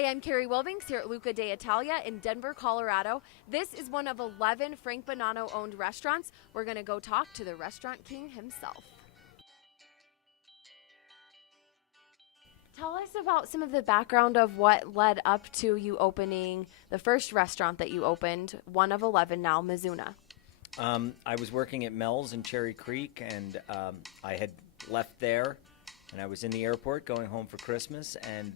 Hi, I'm Carri Wilbanks here at Luca de Italia in Denver, Colorado. This is one of 11 Frank Bonanno owned restaurants. We're going to go talk to the restaurant king himself. Tell us about some of the background of what led up to you opening the first restaurant that you opened, one of 11 now, Mizuna. I was working at Mel's in Cherry Creek, and I had left there, and I was in the airport going home for Christmas, and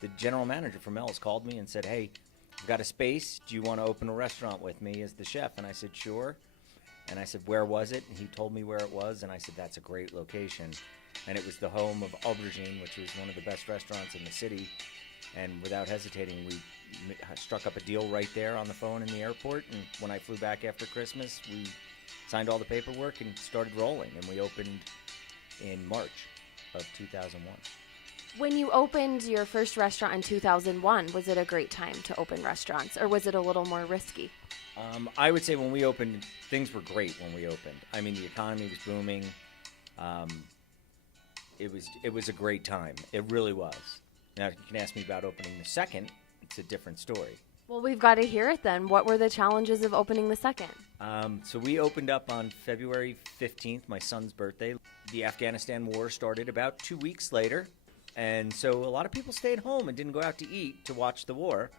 the general manager for Mel's called me and said, "Hey, I've got a space. Do you want to open a restaurant with me as the chef?" And I said, "Sure." And I said, "Where was it?" And he told me where it was, and I said, "That's a great location." And it was the home of Aubergine, which was one of the best restaurants in the city. And without hesitating, we struck up a deal right there on the phone in the airport. And when I flew back after Christmas, we signed all the paperwork and started rolling. And we opened in March of 2001. When you opened your first restaurant in 2001, was it a great time to open restaurants, or was it a little more risky? I would say when we opened, things were great when we opened. I mean, the economy was booming. It was a great time. It really was. Now, if you can ask me about opening the second, it's a different story. Well, we've got to hear it then. What were the challenges of opening the second? So we opened up on February 15th, my son's birthday. The Afghanistan war started about 2 weeks later. And so a lot of people stayed home and didn't go out to eat to watch the war.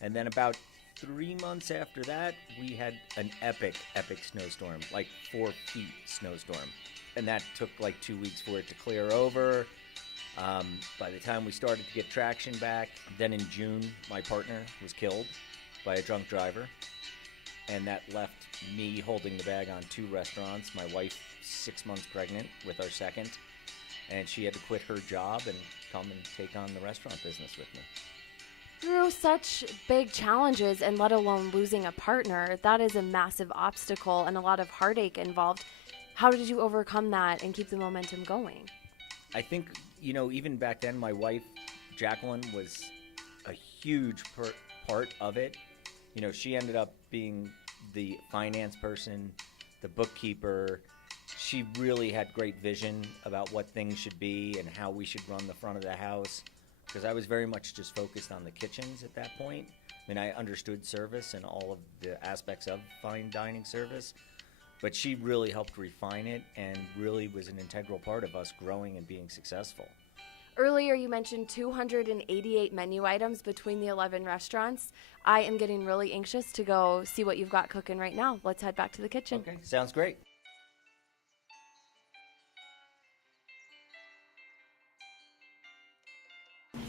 And then about 3 months after that, we had an epic snowstorm, like 4 feet snowstorm. And that took like 2 weeks for it to clear over. By the time we started to get traction back, then in June, my partner was killed by a drunk driver. And that left me holding the bag on 2 restaurants, my wife 6 months pregnant with our second. And she had to quit her job and come and take on the restaurant business with me. Through such big challenges, and let alone losing a partner, that is a massive obstacle and a lot of heartache involved. How did you overcome that and keep the momentum going? I think, even back then, my wife, Jacqueline, was a huge part of it. She ended up being the finance person, the bookkeeper. She really had great vision about what things should be and how we should run the front of the house, because I was very much just focused on the kitchens at that point. I mean, I understood service and all of the aspects of fine dining service, but she really helped refine it and really was an integral part of us growing and being successful. Earlier, you mentioned 288 menu items between the 11 restaurants. I am getting really anxious to go see what you've got cooking right now. Let's head back to the kitchen. Okay, sounds great.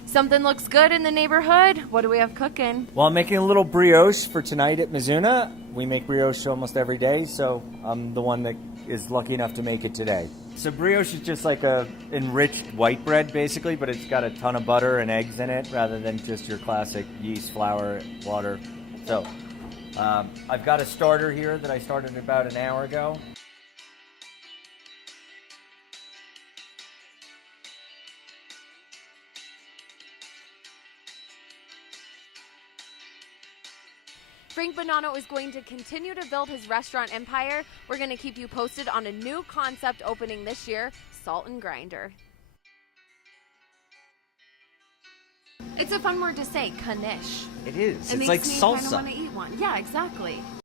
Something looks good in the neighborhood. What do we have cooking? Well, I'm making a little brioche for tonight at Mizuna. We make brioche almost every day, so I'm the one that is lucky enough to make it today. So brioche is just like a enriched white bread, basically, but it's got a ton of butter and eggs in it rather than just your classic yeast, flour, water. So I've got a starter here that I started about an hour ago. Frank Bonanno is going to continue to build his restaurant empire. We're going to keep you posted on a new concept opening this year, Salt and Grinder. It's a fun word to say, knish. It is. It it's like makes me salsa. kind of want to eat one. Yeah, exactly.